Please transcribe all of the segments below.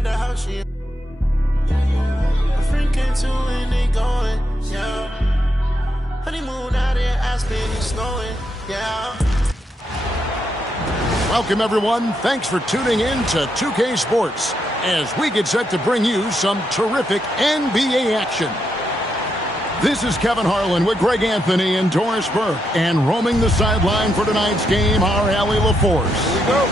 at the house, she a freak into and they going, yeah. Honeymoon out in Aspen, it's snowing, yeah. Welcome, everyone. Thanks for tuning in to 2K Sports as we get set to bring you some terrific NBA action. This is Kevin Harlan with Greg Anthony and Doris Burke, and roaming the sideline for tonight's game, our Allie LaForce. Here we go.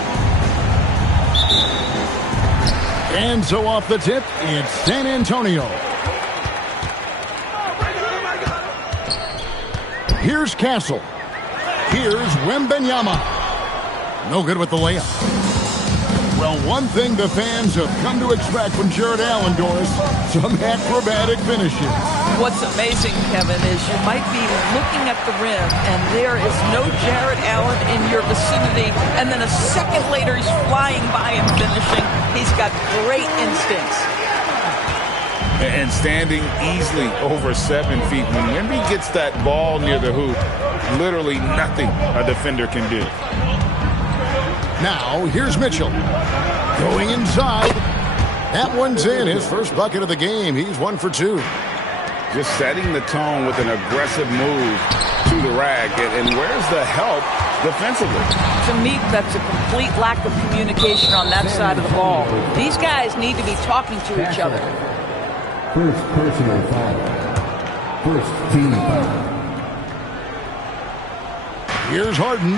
And so off the tip, it's San Antonio. Here's Castle. Here's Wembanyama. No good with the layup. Well, one thing the fans have come to expect from Jared Allen, Doris, some acrobatic finishes. What's amazing, Kevin, is you might be looking at the rim, and there is no Jared Allen in your vicinity, and then a second later he's flying by and finishing. He's got great instincts. And standing easily over 7 feet. When Wemby gets that ball near the hoop, literally nothing a defender can do. Now, here's Mitchell. Going inside. That one's in. His first bucket of the game. He's 1 for 2. Just setting the tone with an aggressive move to the rack. And where's the help defensively? To me, that's a complete lack of communication on that side of the ball. These guys need to be talking to each other. First personal foul. First team foul. Here's Harden.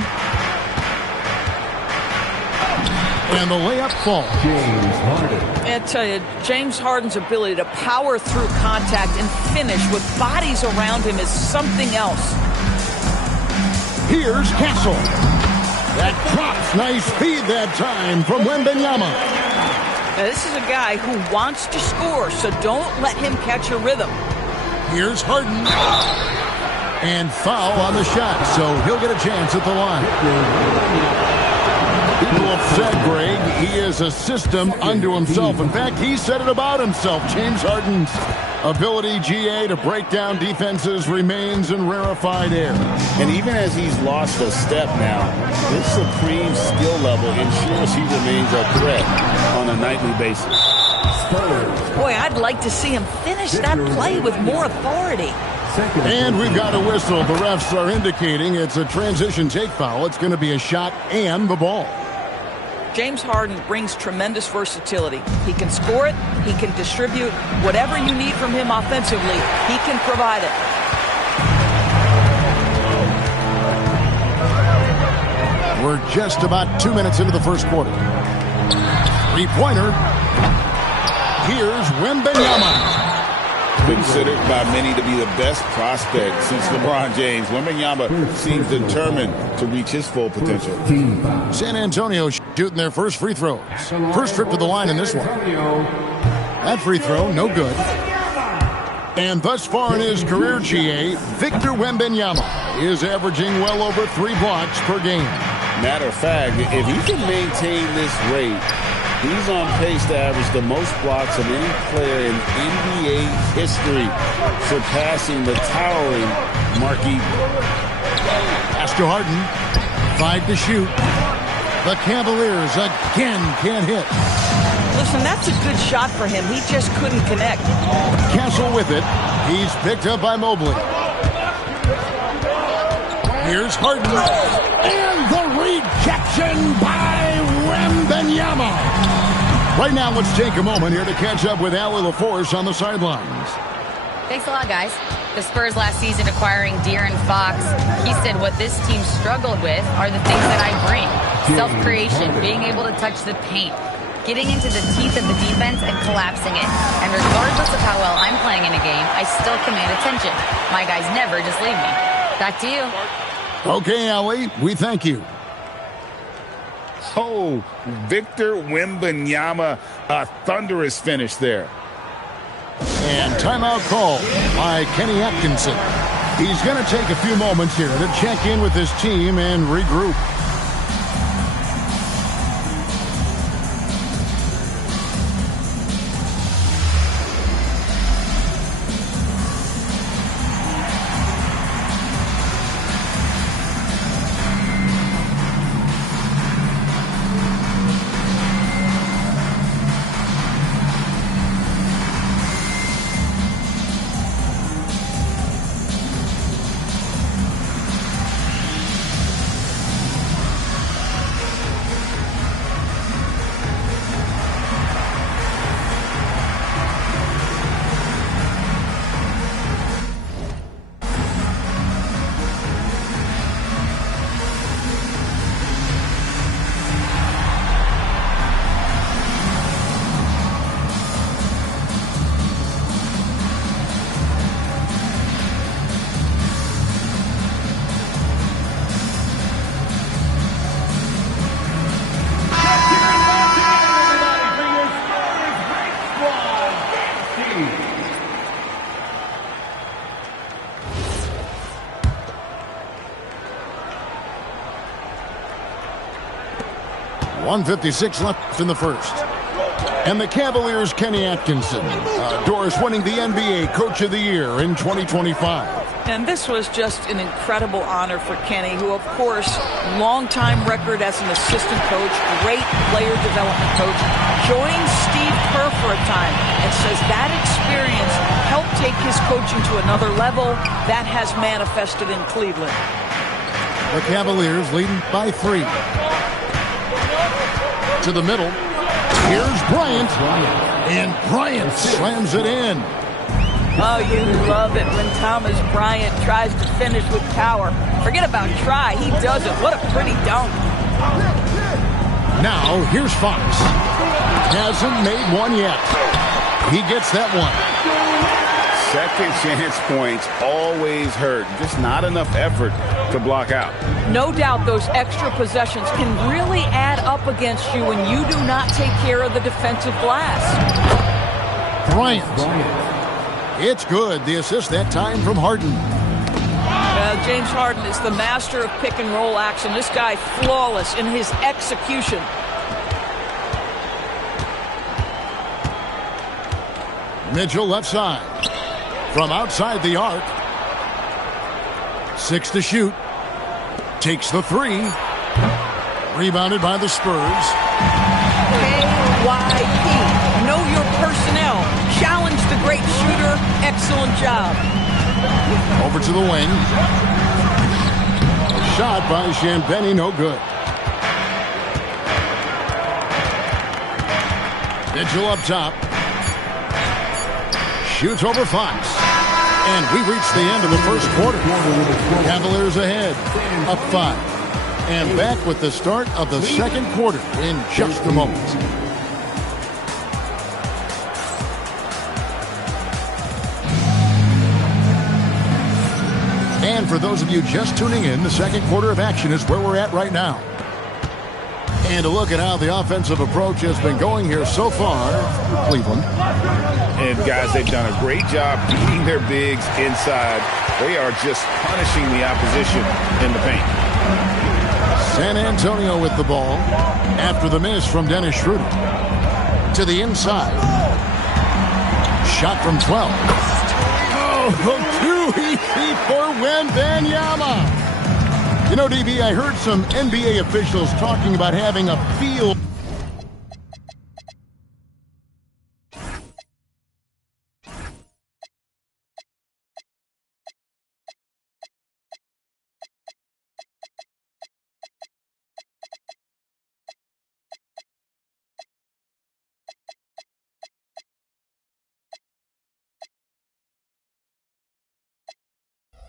And the layup falls. James Harden. I tell you, James Harden's ability to power through contact and finish with bodies around him is something else. Here's Castle. That drops. Nice feed that time from Wembanyama. Now, this is a guy who wants to score, so don't let him catch a rhythm. Here's Harden. And foul on the shot, so he'll get a chance at the line. People have said, Greg, he is a system unto himself. In fact, he said it about himself. James Harden's ability, GA, to break down defenses remains in rarefied air. And even as he's lost a step now, his supreme skill level ensures he remains a threat on a nightly basis. Boy, I'd like to see him finish that play with more authority. And we've got a whistle. The refs are indicating it's a transition take foul. It's going to be a shot and the ball. James Harden brings tremendous versatility. He can score it, he can distribute. Whatever you need from him offensively, he can provide it. We're just about 2 minutes into the first quarter. Three-pointer. Here's Wembanyama. Considered by many to be the best prospect since LeBron James, Wembanyama seems determined to reach his full potential. San Antonio shooting their first free throws. First trip to the line in this one. That free throw, no good. And thus far in his career, GA, Victor Wembanyama is averaging well over 3 blocks per game. Matter of fact, if he can maintain this rate, he's on pace to average the most blocks of any player in NBA history, surpassing the towering Marquis. Pass to Harden. 5 to shoot. The Cavaliers again can't hit. Listen, that's a good shot for him. He just couldn't connect. Castle with it. He's picked up by Mobley. Here's Harden. And the rejection by Wembanyama. Right now, let's take a moment here to catch up with Allie LaForce on the sidelines. Thanks a lot, guys. The Spurs last season acquiring De'Aaron Fox, he said what this team struggled with are the things that I bring. Self-creation, being able to touch the paint, getting into the teeth of the defense and collapsing it. And regardless of how well I'm playing in a game, I still command attention. My guys never just leave me. Back to you. Okay, Allie, we thank you. Oh, Victor Wembanyama, a thunderous finish there. And timeout call by Kenny Atkinson. He's going to take a few moments here to check in with his team and regroup. 1:56 left in the first. And the Cavaliers' Kenny Atkinson. Doris winning the NBA Coach of the Year in 2025. And this was just an incredible honor for Kenny, who, of course, long-time record as an assistant coach, great player development coach, joined Steve Kerr for a time and says that experience helped take his coaching to another level. That has manifested in Cleveland. The Cavaliers leading by 3. To the middle. Here's Bryant. And Bryant slams it in. Oh, you love it when Thomas Bryant tries to finish with power. Forget about try. He does it. What a pretty dunk. Now, here's Fox. Hasn't made one yet. He gets that one. Second chance points always hurt. Just not enough effort to block out. No doubt those extra possessions can really add up against you when you do not take care of the defensive glass. Bryant. It's good. The assist that time from Harden. James Harden is the master of pick and roll action. This guy flawless in his execution. Mitchell left side. From outside the arc. 6 to shoot. Takes the 3. Rebounded by the Spurs. KYP. Know your personnel. Challenge the great shooter. Excellent job. Over to the wing. Shot by Champagny, no good. Mitchell up top. Shoots over Fox. And we reach the end of the first quarter. Cavaliers ahead, up 5. And back with the start of the second quarter in just a moment. And for those of you just tuning in, the second quarter of action is where we're at right now. And a look at how the offensive approach has been going here so far, Cleveland. And guys, they've done a great job beating their bigs inside. They are just punishing the opposition in the paint. San Antonio with the ball after the miss from Dennis Schroeder. To the inside. Shot from 12. Oh, too easy for Wembanyama. You know, DB, I heard some NBA officials talking about having a feel.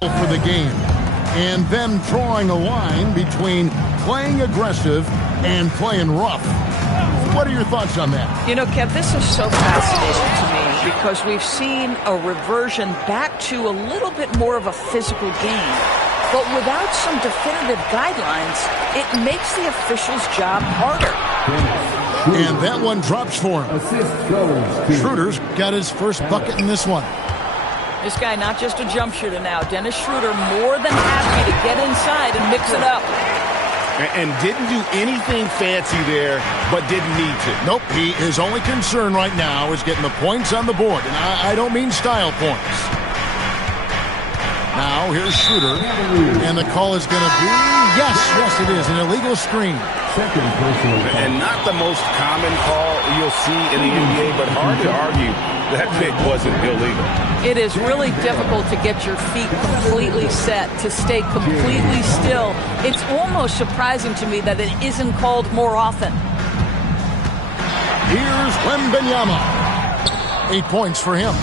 For the game, and them drawing a line between playing aggressive and playing rough. What are your thoughts on that? You know, Kev, this is so fascinating to me because we've seen a reversion back to a little bit more of a physical game. But without some definitive guidelines, it makes the officials' job harder. And that one drops for him. Schroeder's got his first bucket in this one. This guy not just a jump shooter now. Dennis Schroeder more than happy to get inside and mix it up. And didn't do anything fancy there, but didn't need to. Nope, his only concern right now is getting the points on the board. And I don't mean style points. Now, here's Schroeder. And the call is going to be, yes, it is, an illegal screen. And not the most common call you'll see in the NBA, but hard to argue that pick wasn't illegal. It is really difficult to get your feet completely set, to stay completely still. It's almost surprising to me that it isn't called more often. Here's Wembanyama. 8 points for him.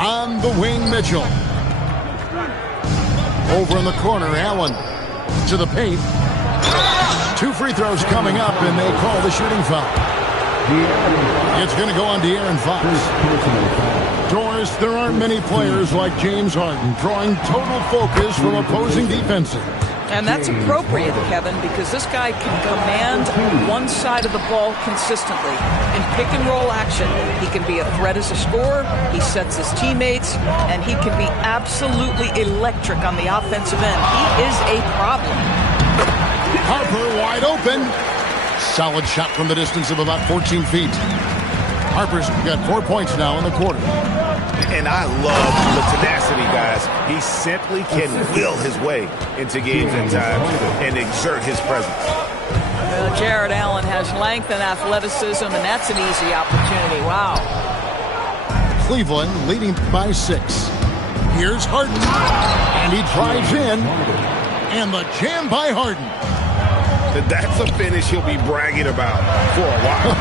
On the wing, Mitchell. Over in the corner, Allen to the paint. 2 free throws coming up, and they call the shooting foul. It's going to go on De'Aaron Fox. Doris, there aren't many players like James Harden drawing total focus from opposing defenses. And that's appropriate, Kevin, because this guy can command one side of the ball consistently. In pick and roll action, he can be a threat as a scorer, he sets his teammates, and he can be absolutely electric on the offensive end. He is a problem. Harper wide open. Solid shot from the distance of about 14 feet. Harper's got 4 points now in the quarter. And I love the tenacity, guys. He simply can will his way into games at times and exert his presence. Jared Allen has length and athleticism, and that's an easy opportunity. Wow. Cleveland leading by 6. Here's Harden. And he drives in. And the jam by Harden. That's a finish he'll be bragging about for a while.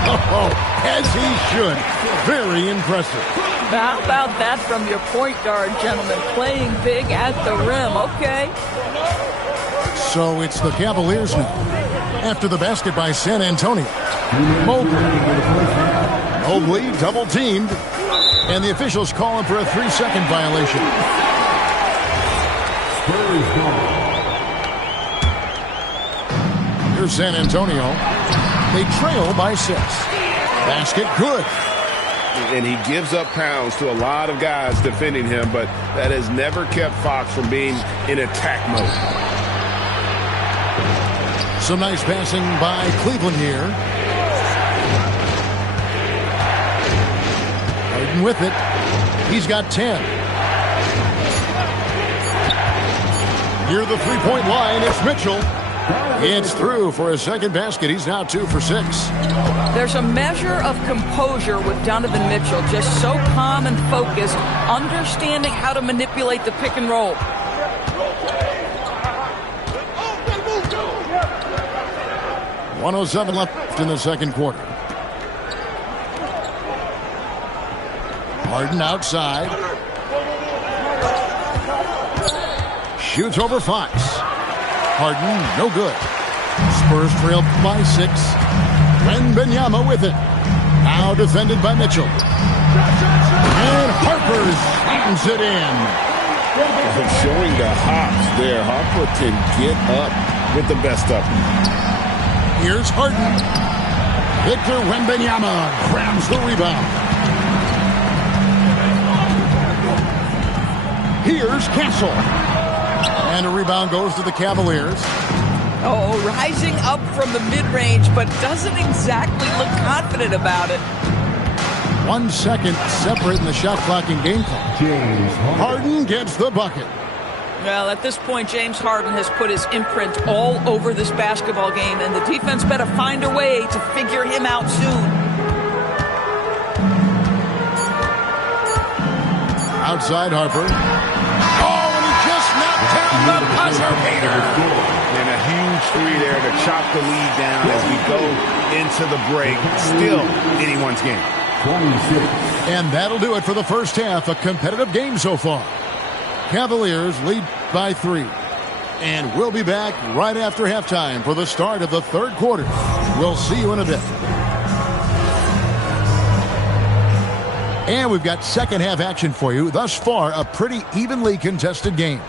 As he should. Very impressive. How about that from your point guard, gentlemen? Playing big at the rim. Okay. So it's the Cavaliers now. After the basket by San Antonio. Mobley double-teamed. And the officials call him for a 3-second violation. Here's San Antonio. They trail by 6. Basket good. And he gives up pounds to a lot of guys defending him, but that has never kept Fox from being in attack mode. Some nice passing by Cleveland here. Harden with it. He's got 10. Near the three-point line, it's Mitchell. It's through for a second basket. He's now 2 for 6. There's a measure of composure with Donovan Mitchell, just so calm and focused, understanding how to manipulate the pick and roll. .107 left in the second quarter. Harden outside. Shoots over Fox. Harden, no good. Spurs trail by 6. Wembanyama with it. Now defended by Mitchell. And Harper slams it in. Showing the hops there. Harper can get up with the best of them. Here's Harden. Victor Wembanyama grabs the rebound. Here's Castle. And a rebound goes to the Cavaliers. Oh, rising up from the mid-range, but doesn't exactly look confident about it. 1 second separate in the shot clock and game clock. James Harden gets the bucket. Well, at this point, James Harden has put his imprint all over this basketball game, and the defense better find a way to figure him out soon. Outside Harper. Oh, and he just knocked down the buzzer beater. And a huge three there to chop the lead down as we go into the break. Still anyone's game. 26. And that'll do it for the first half. A competitive game so far. Cavaliers lead by 3. And we'll be back right after halftime for the start of the third quarter. We'll see you in a bit. And we've got second half action for you. Thus far, a pretty evenly contested game.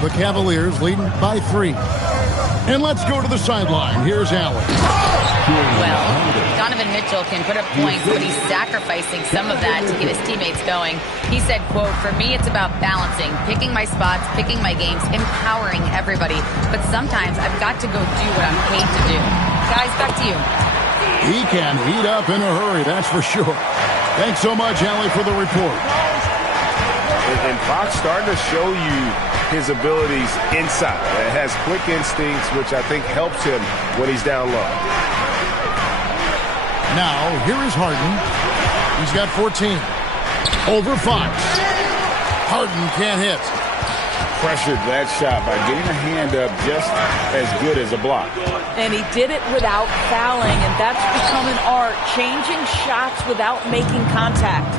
The Cavaliers leading by 3. And let's go to the sideline. Here's Allen. Well, Donovan Mitchell can put up points, but he's sacrificing some of that to get his teammates going. He said, quote, "For me, it's about balancing, picking my spots, picking my games, empowering everybody. But sometimes I've got to go do what I'm paid to do." Guys, back to you. He can heat up in a hurry, that's for sure. Thanks so much, Allie, for the report. And Fox starting to show you his abilities inside. It has quick instincts, which I think helps him when he's down low. Now, here is Harden. He's got 14. Over Fox. Harden can't hit. Pressured that shot by getting a hand up just as good as a block. And he did it without fouling, and that's become an art, changing shots without making contact.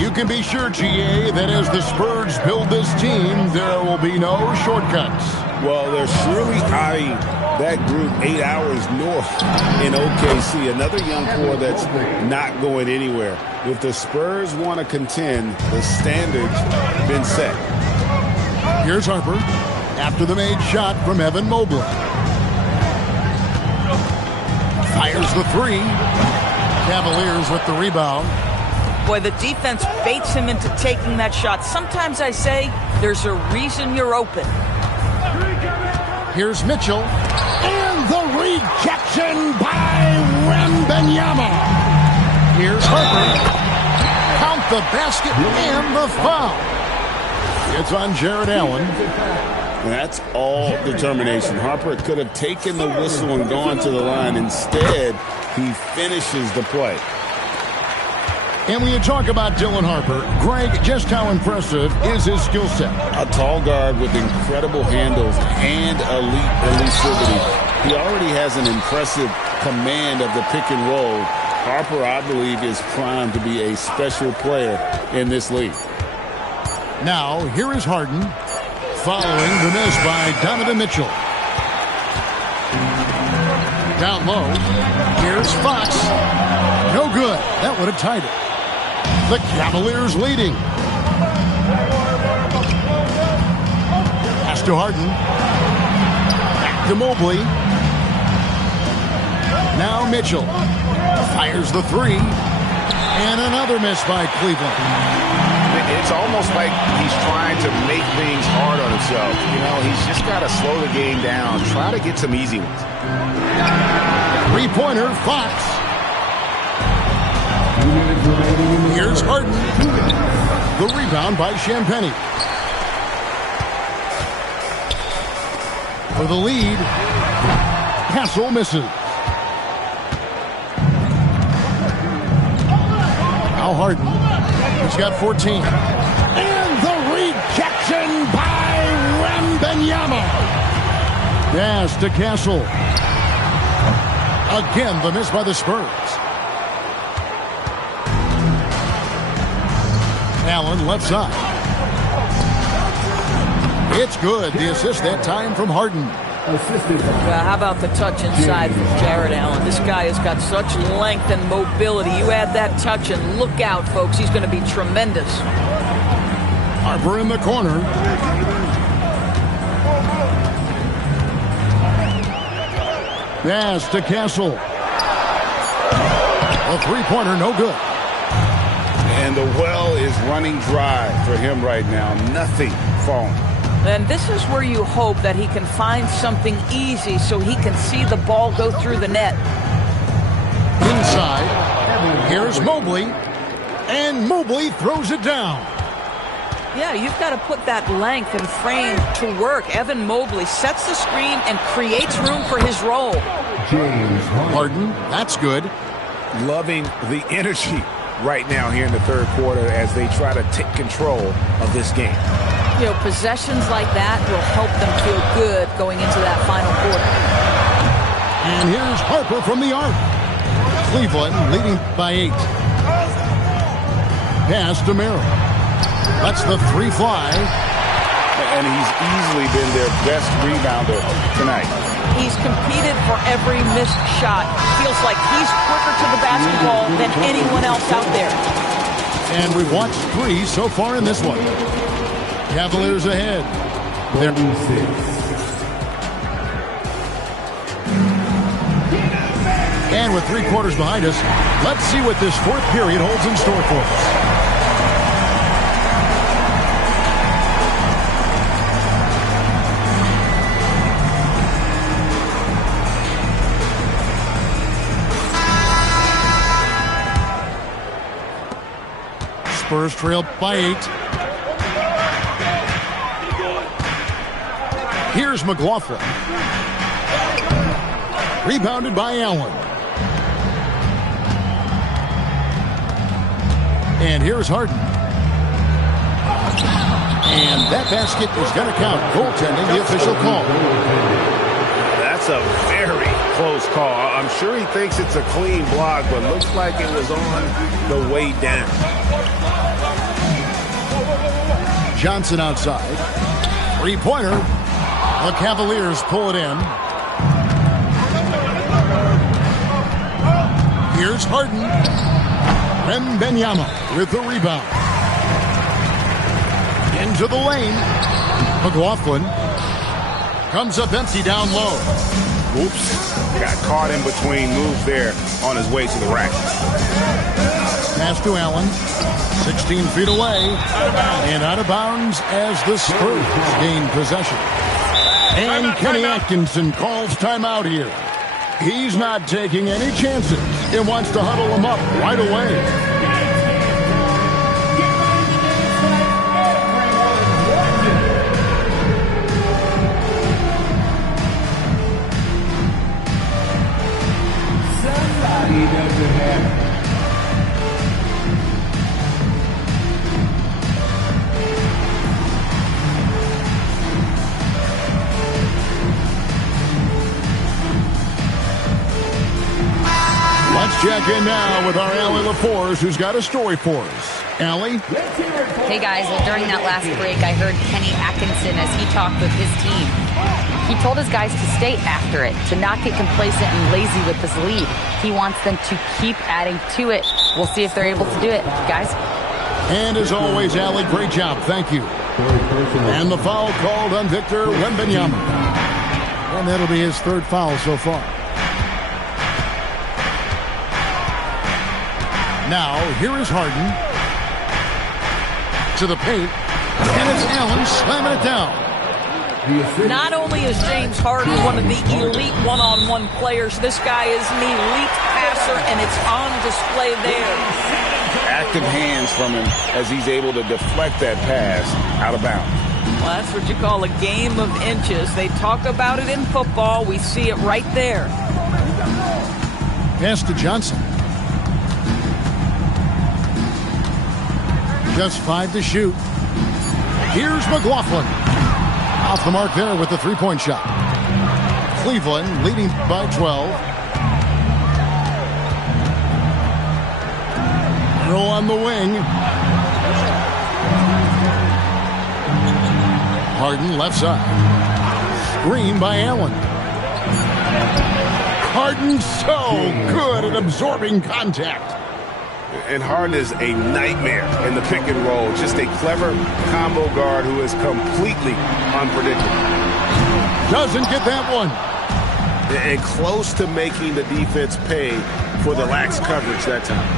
You can be sure, GA, that as the Spurs build this team, there will be no shortcuts. Well, they're surely eyeing that group 8 hours north in OKC. Another young core that's not going anywhere. If the Spurs want to contend, the standard's been set. Here's Harper. After the made shot from Evan Mobley. Fires the three. Cavaliers with the rebound. Boy, the defense baits him into taking that shot. Sometimes I say there's a reason you're open. Here's Mitchell. And the rejection by Wembanyama. Here's Harper. Count the basket and the foul. It's on Jared Allen. That's all determination. Harper could have taken the whistle and gone to the line. Instead, he finishes the play. And when you talk about Dylan Harper, Greg, just how impressive is his skill set? A tall guard with incredible handles and elite elusivity. He already has an impressive command of the pick and roll. Harper, I believe, is primed to be a special player in this league. Now, here is Harden, following the miss by Donovan Mitchell. Down low, here's Fox. No good. That would have tied it. The Cavaliers leading. Pass to Harden. Back to Mobley. Now Mitchell. Fires the three. And another miss by Cleveland. It's almost like he's trying to make things hard on himself. You know, he's just got to slow the game down. Try to get some easy ones. Three-pointer, Fox. Here's Harden. The rebound by Champagnie. For the lead, Castle misses. Now Harden. He's got 14. And the rejection by Wembanyama. Pass to Castle. Again, the miss by the Spurs. Allen left side. It's good. The assist that time from Harden. How about the touch inside from Jared Allen? This guy has got such length and mobility. You add that touch and look out, folks. He's going to be tremendous. Harper in the corner. Pass to Castle. A three-pointer, no good. And the well is running dry for him right now. Nothing falling. And this is where you hope that he can find something easy so he can see the ball go through the net. Inside, here's Mobley, and Mobley throws it down. Yeah, you've got to put that length and frame to work. Evan Mobley sets the screen and creates room for his role. Harden, that's good. Loving the energy right now here in the third quarter as they try to take control of this game. You know, possessions like that will help them feel good going into that final quarter. And here's Harper from the arc. Cleveland leading by 8. Pass to Merrill. That's the three fly. And he's easily been their best rebounder tonight. He's competed for every missed shot. Feels like he's quicker to the basketball than anyone else out there. And we've watched 3 so far in this one. Cavaliers ahead. And with 3 quarters behind us, let's see what this fourth period holds in store for us. Spurs trail by 8. Here's McLaughlin. Rebounded by Allen. And here's Harden. And that basket is going to count. Goaltending, the official call. That's a very close call. I'm sure he thinks it's a clean block, but looks like it was on the way down. Johnson outside. Three-pointer. The Cavaliers pull it in. Here's Harden. Wembanyama with the rebound. Into the lane. McLaughlin. Comes up empty down low. Oops. Got caught in between moves there on his way to the rack. Pass to Allen. 16 feet away. And out of bounds as the Spurs gain possession. And Kenny Atkinson calls timeout here. He's not taking any chances. He wants to huddle them up right away. He doesn't have. Let's check in now with our Allie LaForce, who's got a story for us. Allie? Hey, guys. Well, during that last break, I heard Kenny Atkinson as he talked with his team. He told his guys to stay after it, to not get complacent and lazy with this lead. He wants them to keep adding to it. We'll see if they're able to do it, guys. And as always, Allie, great job. Thank you. And the foul called on Victor Wembanyama. And that'll be his third foul so far. Now, here is Harden. To the paint. And it's Allen slamming it down. Not only is James Harden one of the elite one-on-one players, this guy is an elite passer, and it's on display there. Active hands from him as he's able to deflect that pass out of bounds. Well, that's what you call a game of inches. They talk about it in football. We see it right there. Pass to Johnson. Just 5 to shoot. Here's McLaughlin. Off the mark there with the three-point shot. Cleveland leading by 12. Throw on the wing. Harden left side. Screen by Allen. Harden so good at absorbing contact. And Harden is a nightmare in the pick and roll. Just a clever combo guard who is completely unpredictable. Doesn't get that one. And close to making the defense pay for the lax coverage that time.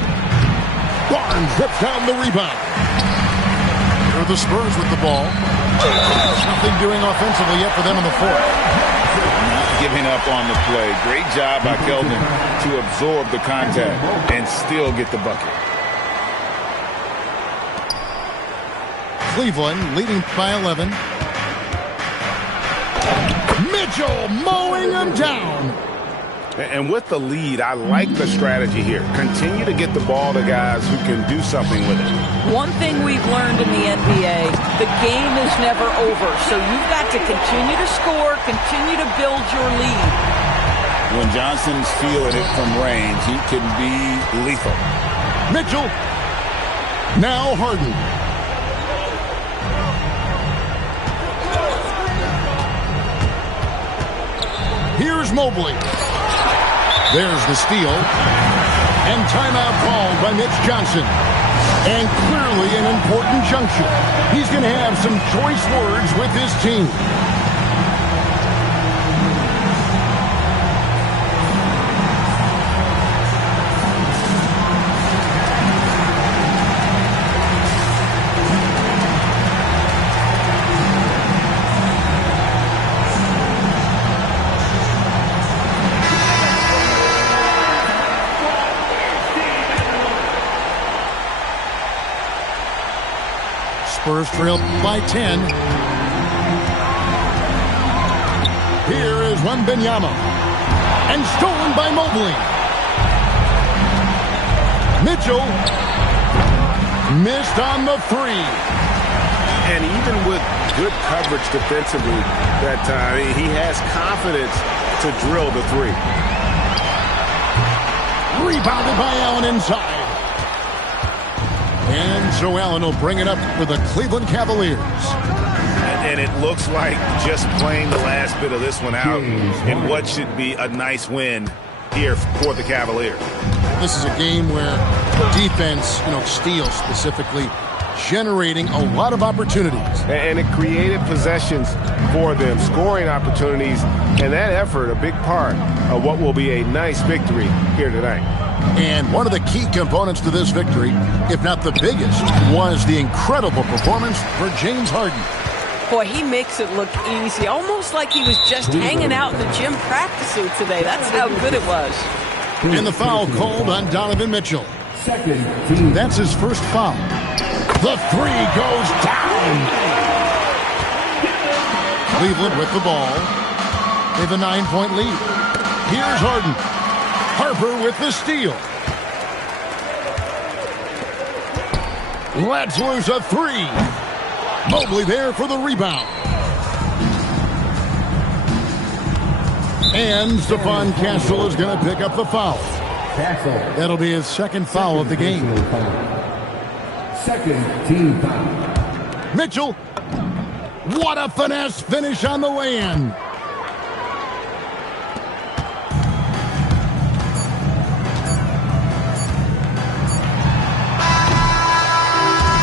Barnes rips down the rebound. Here are the Spurs with the ball. Nothing doing offensively yet for them in the fourth. Giving up on the play. Great job by Keldon to absorb the contact and still get the bucket. Cleveland leading by 11. Mitchell mowing them down. And with the lead, I like the strategy here. Continue to get the ball to guys who can do something with it. One thing we've learned in the NBA, the game is never over. So you've got to continue to score, continue to build your lead. When Johnson's feeling it from range, he can be lethal. Mitchell. Now Harden. Here's Mobley. There's the steal. And timeout called by Mitch Johnson. And clearly an important juncture. He's going to have some choice words with his team. Spurs trailed by 10. Here is Wembanyama. And stolen by Mobley. Mitchell missed on the three. And even with good coverage defensively that time, he has confidence to drill the three. Rebounded by Allen inside. And so Allen will bring it up for the Cleveland Cavaliers. And it looks like just playing the last bit of this one out in what should be a nice win here for the Cavaliers. This is a game where defense, steals specifically, generating a lot of opportunities. And it created possessions for them, scoring opportunities, and that effort, a big part of what will be a nice victory here tonight. And one of the key components to this victory, if not the biggest, was the incredible performance for James Harden. Boy, he makes it look easy, almost like he was just hanging out in the gym practicing today. That's how good it was. And the foul called on Donovan Mitchell. That's his first foul. The three goes down. Cleveland with the ball. They have a 9-point lead. Here's Harden. Harper with the steal. Lets loose a three. Mobley there for the rebound. And Stephon Castle is going to pick up the foul. That'll be his second foul of the game. Second team foul. Mitchell. What a finesse finish on the lay-in.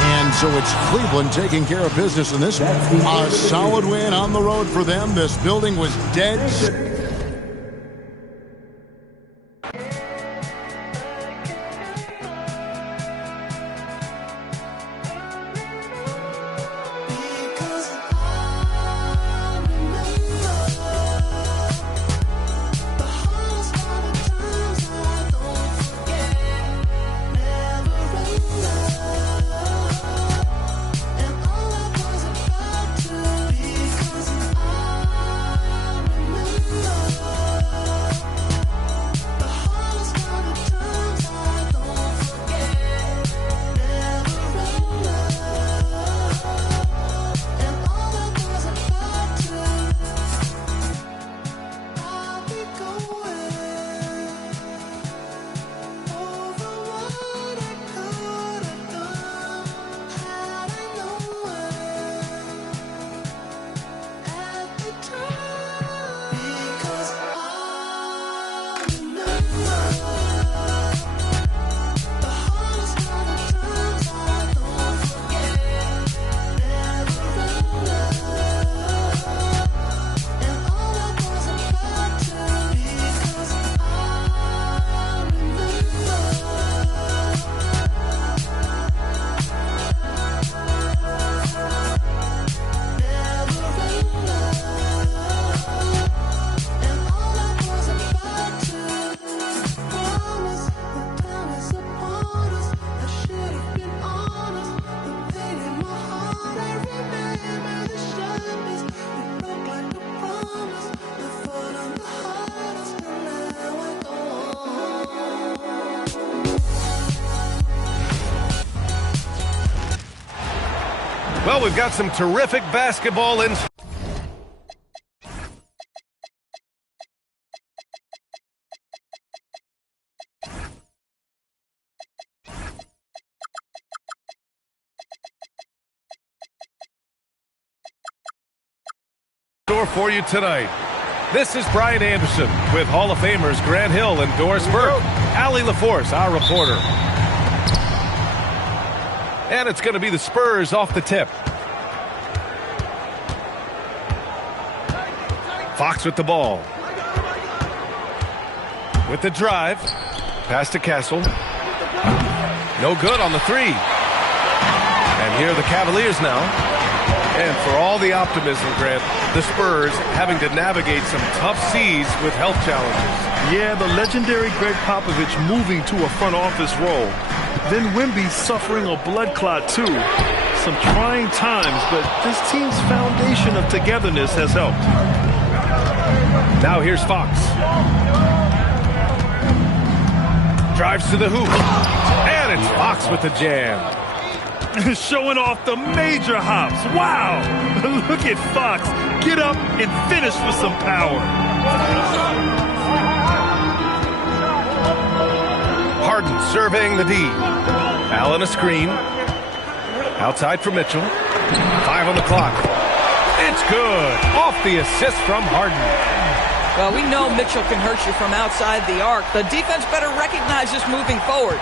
And so it's Cleveland taking care of business in this one. A solid win on the road for them. This building was dead. Well, we've got some terrific basketball in store for you tonight. This is Brian Anderson with Hall of Famers Grant Hill and Doris Burke. Allie LaForce, our reporter. And it's going to be the Spurs off the tip. Fox with the ball. With the drive. Pass to Castle. No good on the three. And here are the Cavaliers now. And for all the optimism, Grant, the Spurs having to navigate some tough seas with health challenges. Yeah, the legendary Greg Popovich moving to a front office role. Then Wemby suffering a blood clot too. Some trying times, but this team's foundation of togetherness has helped. Now here's Fox. Drives to the hoop. And it's Fox with the jam. Showing off the major hops. Wow! Look at Fox. Get up and finish with some power. Harden surveying the D. Allen a screen. Outside for Mitchell. 5 on the clock. It's good. Off the assist from Harden. Well, we know Mitchell can hurt you from outside the arc. The defense better recognize this moving forward.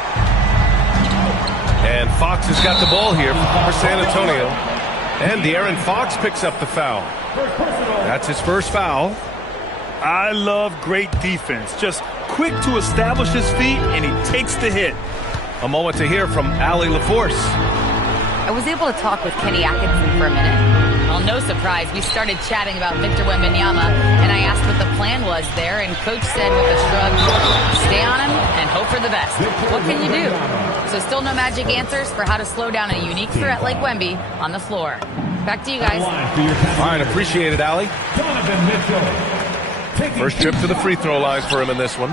And Fox has got the ball here for San Antonio. And De'Aaron Fox picks up the foul. That's his first foul. I love great defense. Just quick to establish his feet, and he takes the hit. A moment to hear from Allie LaForce. I was able to talk with Kenny Atkinson for a minute. Well, no surprise, we started chatting about Victor Wembanyama, and I asked what the plan was there, and Coach said with a shrug, stay on him and hope for the best. What can you do? So still no magic answers for how to slow down a unique threat like Wemby on the floor. Back to you guys. All right, appreciate it, Allie. First trip to the free throw line for him in this one.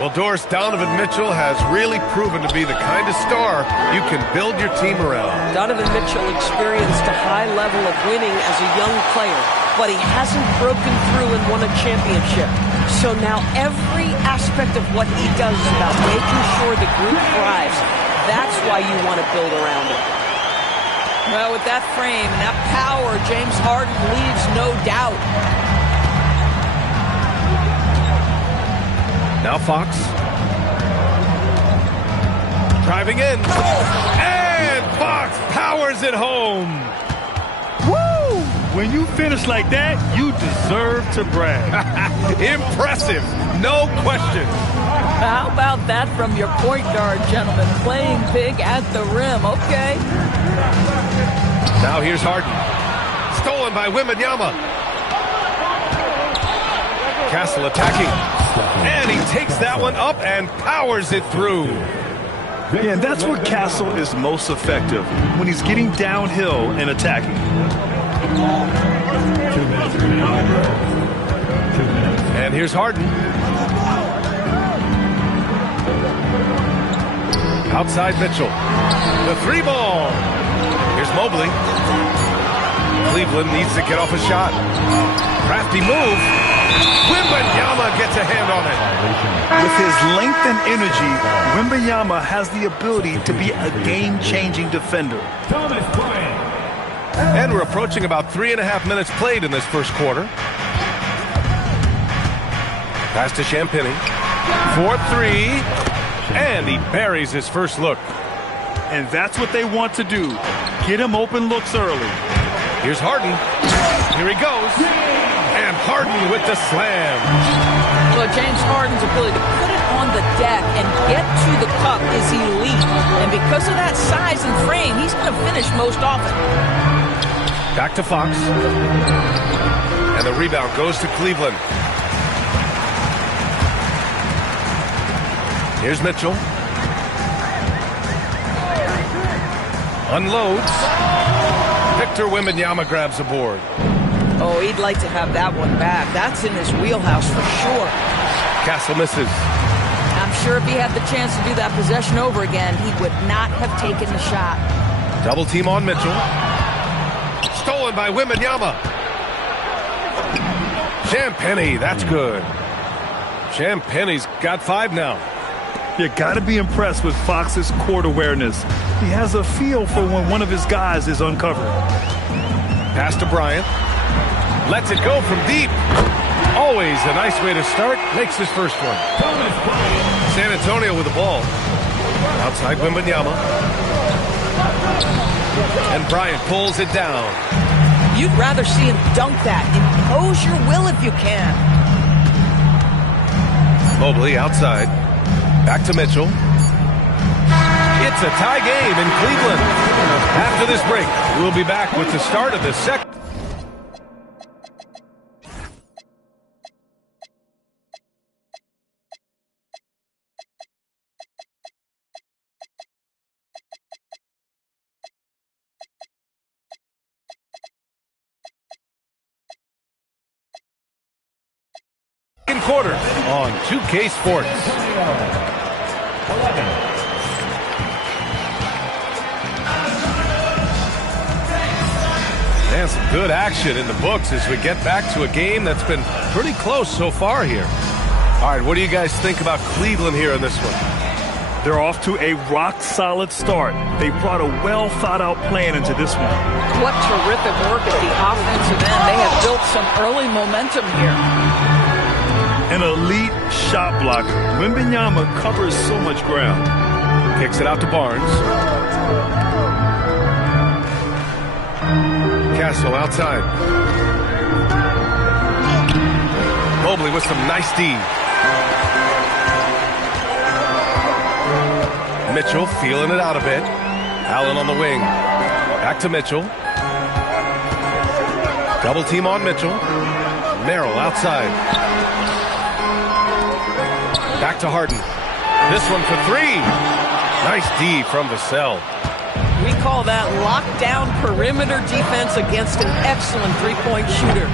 Well, Doris, Donovan Mitchell has really proven to be the kind of star you can build your team around. Donovan Mitchell experienced a high level of winning as a young player, but he hasn't broken through and won a championship. So now every aspect of what he does is about making sure the group thrives. That's why you want to build around him. Well, with that frame and that power, James Harden leaves no doubt. Now Fox. Driving in. And Fox powers it home. Woo! When you finish like that, you deserve to brag. Impressive. No question. How about that from your point guard, gentlemen? Playing big at the rim. Okay. Now here's Harden. Stolen by Wembanyama. Castle attacking. And he takes that one up and powers it through. Yeah, and that's where Castle is most effective, when he's getting downhill and attacking. 2 minutes remaining. 2 minutes. And here's Harden. Outside Mitchell. The three ball. Here's Mobley. Cleveland needs to get off a shot. Crafty move. Wembanyama gets a hand on it. With his length and energy, Wembanyama has the ability to be a game-changing defender. Thomas Bryant. And we're approaching about 3.5 minutes played in this first quarter. Pass to Champagnie. 4-3. And he buries his first look. And that's what they want to do. Get him open looks early. Here's Harden. Here he goes. And Harden with the slam. Well, James Harden's ability to put it on the deck and get to the cup is elite. And because of that size and frame, he's going to finish most often. Back to Fox. And the rebound goes to Cleveland. Here's Mitchell. Unloads. Victor Wembanyama grabs the board. Oh, he'd like to have that one back. That's in his wheelhouse for sure. Castle misses. I'm sure if he had the chance to do that possession over again, he would not have taken the shot. Double team on Mitchell. Stolen by Wembanyama. Champagnie, that's good. Champagnie's got 5 now. You got to be impressed with Fox's court awareness. He has a feel for when one of his guys is uncovered. Pass to Bryant. Lets it go from deep. Always a nice way to start. Makes his first one. San Antonio with the ball. Outside Wembanyama. And Bryant pulls it down. You'd rather see him dunk that. Impose your will if you can. Mobley outside. Back to Mitchell. It's a tie game in Cleveland. After this break, we'll be back with the start of the second. Quarter on 2K Sports. And some good action in the books as we get back to a game that's been pretty close so far here. All right, what do you guys think about Cleveland here in this one? They're off to a rock-solid start. They brought a well-thought-out plan into this one. What terrific work at the offensive end. They have built some early momentum here. An elite shot blocker. Wembanyama covers so much ground. Kicks it out to Barnes. Castle outside. Mobley with some nice D. Mitchell feeling it out a bit. Allen on the wing. Back to Mitchell. Double team on Mitchell. Merrill outside. Back to Harden. This one for three. Nice D from Vassell. We call that lockdown perimeter defense against an excellent three-point shooter.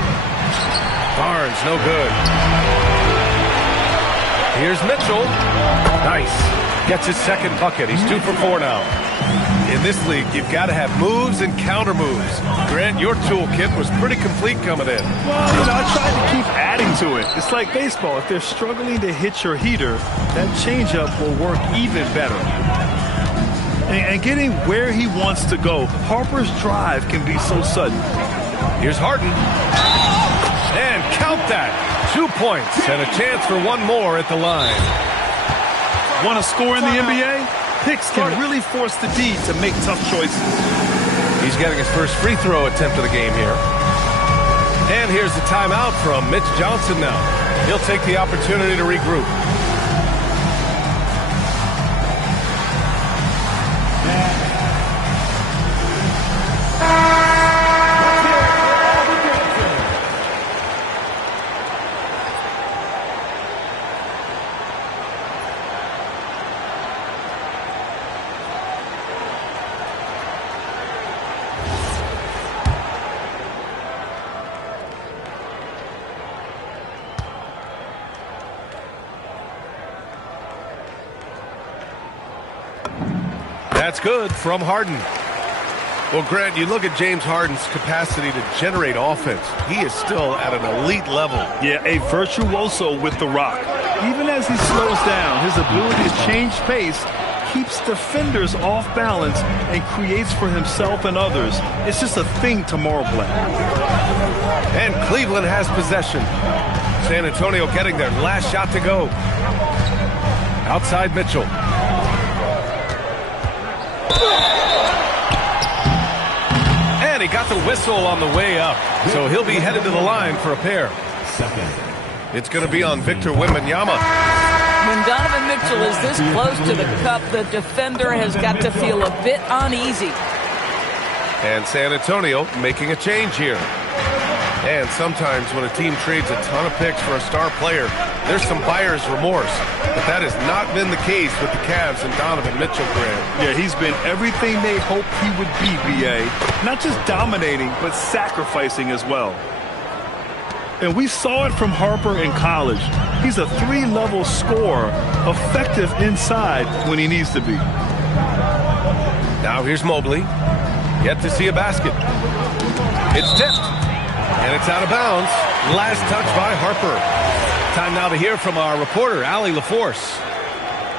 Barnes, no good. Here's Mitchell. Nice. Gets his second bucket. He's 2 for 4 now. In this league, you've got to have moves and counter moves. Grant, your toolkit was pretty complete coming in. Well, I tried to keep adding to it. It's like baseball. If they're struggling to hit your heater, that changeup will work even better. And getting where he wants to go, Harper's drive can be so sudden. Here's Harden. And count that. 2 points and a chance for one more at the line. Want to score in the NBA? Picks can really force the D to make tough choices. He's getting his first free throw attempt of the game here. And here's the timeout from Mitch Johnson now. He'll take the opportunity to regroup. That's good from Harden. Well, Grant, you look at James Harden's capacity to generate offense. He is still at an elite level. Yeah, a virtuoso with the rock. Even as he slows down, his ability to change pace keeps defenders off balance and creates for himself and others. It's just a thing tomorrow, Black. And Cleveland has possession. San Antonio getting their last shot to go. Outside Mitchell. And he got the whistle on the way up. So he'll be headed to the line for a pair. It's going to be on Victor Wembanyama. When Donovan Mitchell is this close to the cup, the defender has got to feel a bit uneasy. And San Antonio making a change here. And sometimes when a team trades a ton of picks for a star player, there's some buyer's remorse. But that has not been the case with the Cavs and Donovan Mitchell, Grant. Yeah, he's been everything they hoped he would be, B.A. Not just dominating, but sacrificing as well. And we saw it from Harper in college. He's a 3-level scorer, effective inside when he needs to be. Now here's Mobley. Yet to see a basket. It's tipped. And it's out of bounds. Last touch by Harper. Time now to hear from our reporter, Allie LaForce.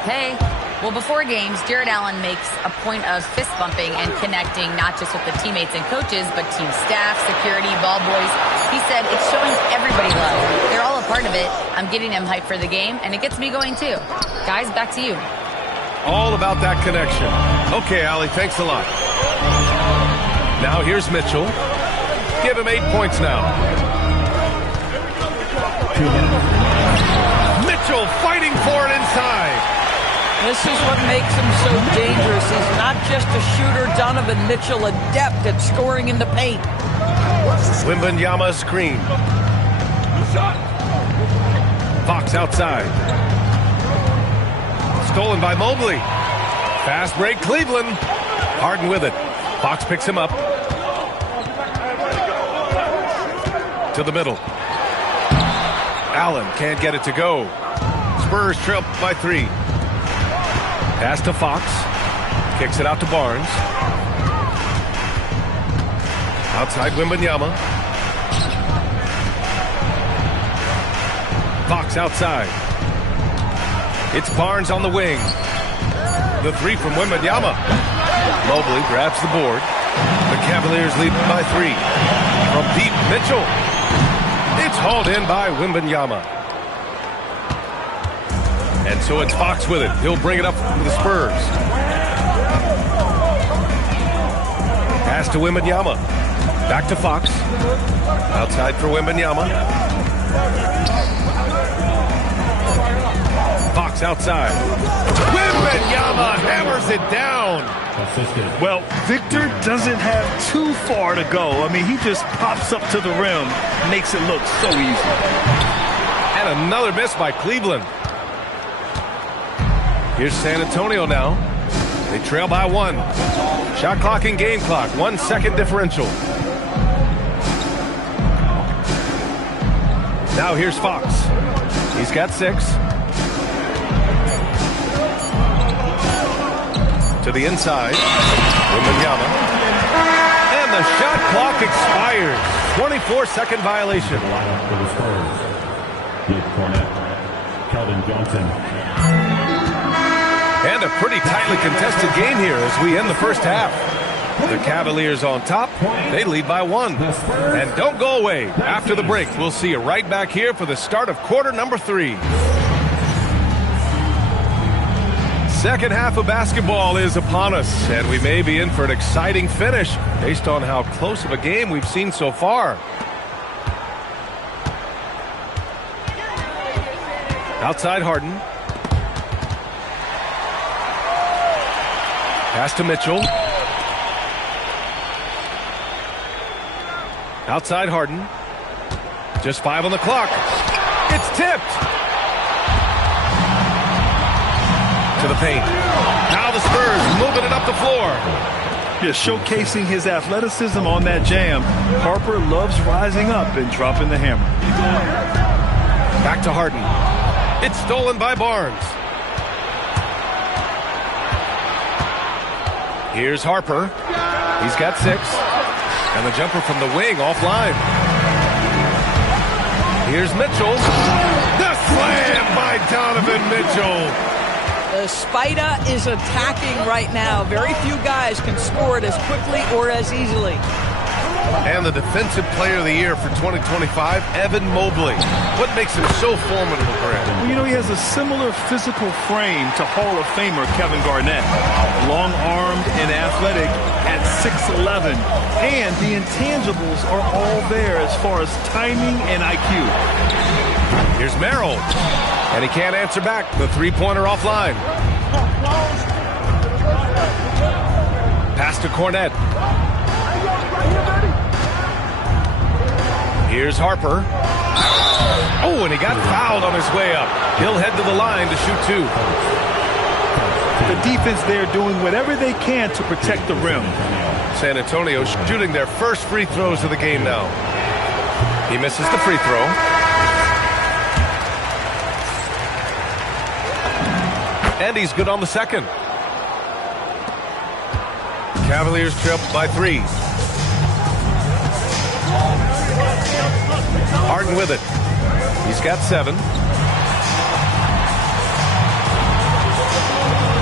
Hey. Well, before games, Jared Allen makes a point of fist bumping and connecting not just with the teammates and coaches, but team staff, security, ball boys. He said it's showing everybody love. They're all a part of it. I'm getting them hyped for the game, and it gets me going too. Guys, back to you. All about that connection. Okay, Allie, thanks a lot. Now here's Mitchell. Give him 8 points now. Mitchell fighting for it inside. This is what makes him so dangerous. He's not just a shooter. Donovan Mitchell, adept at scoring in the paint. Wembanyama screen. Fox outside. Stolen by Mobley. Fast break, Cleveland. Harden with it. Fox picks him up. To the middle. Allen can't get it to go. Spurs trail by 3. Pass to Fox. Kicks it out to Barnes. Outside Wembanyama. Fox outside. It's Barnes on the wing. The 3 from Wembanyama. Mobley grabs the board. The Cavaliers lead by 3. From deep, Mitchell. It's hauled in by Wembanyama. And so it's Fox with it. He'll bring it up for the Spurs. Pass to Wembanyama. Back to Fox. Outside for Wembanyama. Fox outside. Wembanyama hammers it down. Well, Victor doesn't have too far to go. I mean, he just pops up to the rim, makes it look so easy. And another miss by Cleveland. Here's San Antonio now. They trail by 1. Shot clock and game clock. 1 second differential. Now here's Fox. He's got 6. To the inside. Wembanyama. And the shot clock expires. 24-second violation. Keldon Johnson. And a pretty tightly contested game here as we end the first half. The Cavaliers on top. They lead by 1. And don't go away. After the break, we'll see you right back here for the start of quarter number 3. Second half of basketball is upon us, and we may be in for an exciting finish based on how close of a game we've seen so far. Outside Harden. Pass to Mitchell. Outside Harden. Just 5 on the clock. It's tipped. To the paint. Now the Spurs moving it up the floor. Yeah, showcasing his athleticism on that jam. Harper loves rising up and dropping the hammer. Back to Harden. It's stolen by Barnes. Here's Harper. He's got 6. And the jumper from the wing offline. Here's Mitchell. The slam by Donovan Mitchell. The Spider is attacking right now. Very few guys can score it as quickly or as easily. And the Defensive Player of the Year for 2025, Evan Mobley. What makes him so formidable, Grant? Well, you know, he has a similar physical frame to Hall of Famer Kevin Garnett. Long-armed and athletic at 6'11". And the intangibles are all there as far as timing and IQ. Here's Merrill. And he can't answer back. The three-pointer offline. Pass to Cornette. Here's Harper. Oh, and he got fouled on his way up. He'll head to the line to shoot 2. The defense there doing whatever they can to protect the rim. San Antonio shooting their first free throws of the game now. He misses the free throw. And he's good on the second. Cavaliers trail by 3. Harden with it. He's got 7.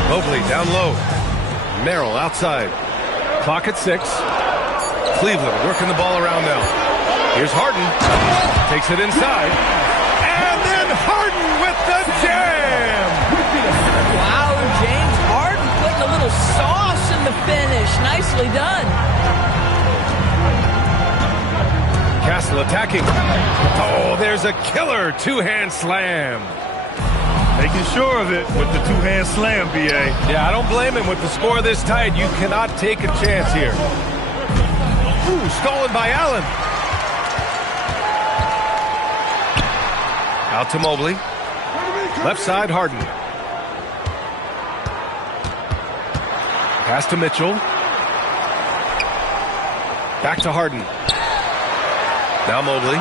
Mobley down low. Merrill outside. Clock at 6. Cleveland working the ball around now. Here's Harden. Takes it inside. And then Harden with the jam. Wow, James Harden putting a little sauce in the finish. Nicely done. Castle attacking. Oh, there's a killer two-hand slam. Making sure of it with the two-hand slam, B.A. Yeah, I don't blame him. With the score this tight, you cannot take a chance here. Ooh, stolen by Allen. Out to Mobley. Left side, Harden. Pass to Mitchell. Back to Harden. Now Mobley.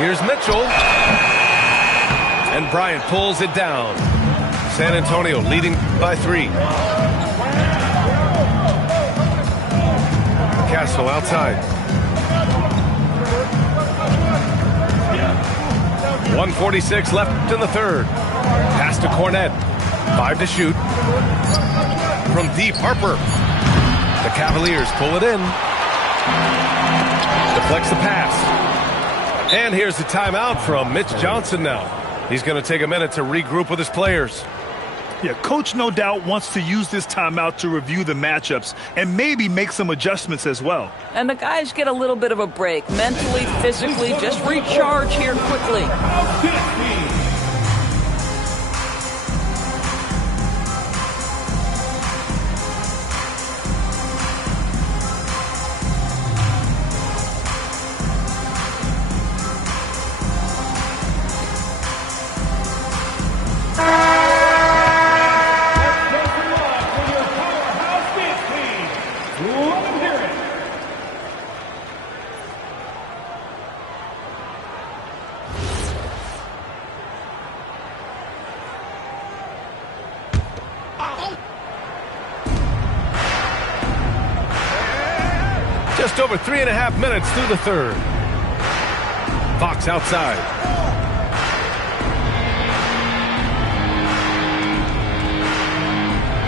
Here's Mitchell. And Bryant pulls it down. San Antonio leading by 3. Castle outside. 1:46 left in the third. Pass to Cornette. 5 to shoot. From deep, Harper. The Cavaliers pull it in. Deflects the pass. And here's the timeout from Mitch Johnson now. He's going to take a minute to regroup with his players. Yeah, coach no doubt wants to use this timeout to review the matchups and maybe make some adjustments as well. And the guys get a little bit of a break, mentally, physically, just recharge here quickly. Just over 3.5 minutes through the third. Fox outside.